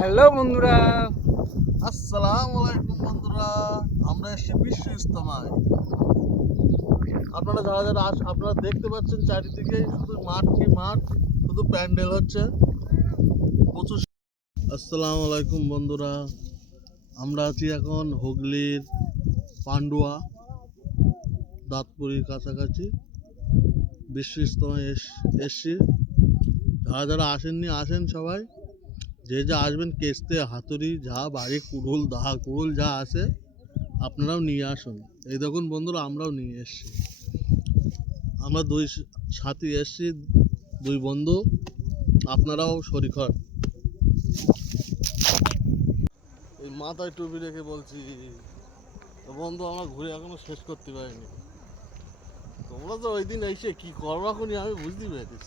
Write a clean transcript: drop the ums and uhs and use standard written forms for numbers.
Hello বন্ধুরা, আসসালামু আলাইকুম বন্ধুরা, আমরা এসেছি বিশ্ব ইজতেমায়। আপনারা যারা আপনারা দেখতে পাচ্ছেন চারিদিকে শুধু মাঠ কি মাঠ, শুধু প্যান্ডেল হচ্ছে প্রচুর। আসসালামু আলাইকুম বন্ধুরা, আমরা আছি এখন হুগলির পান্ডুয়া দাঁতপুরির কাছাকাছি। বিশ্ব ইজতেমায় এসছি। যারা যারা আসেননি আসেন সবাই, যে যা আসবেন কেস্তে হাতুড়ি যা বাড়ি কুড়ুল কুড়ুল যা আছে আপনারাও নিয়ে আসুন। এই দেখুন বন্ধুরা, আমরাও নিয়ে এসেছি। আমরা দুই সাথী এসেছি, দুই বন্ধু, আপনারাও শরীক হন। এই মাথায় টুপি রেখে বলছি তো বন্ধু, আমরা ঘুরে এখনো শেষ করতে পারিনি। তোমরা তো ওই দিন এসে কি করবা খুনি আমি বুঝতে পেরেছি।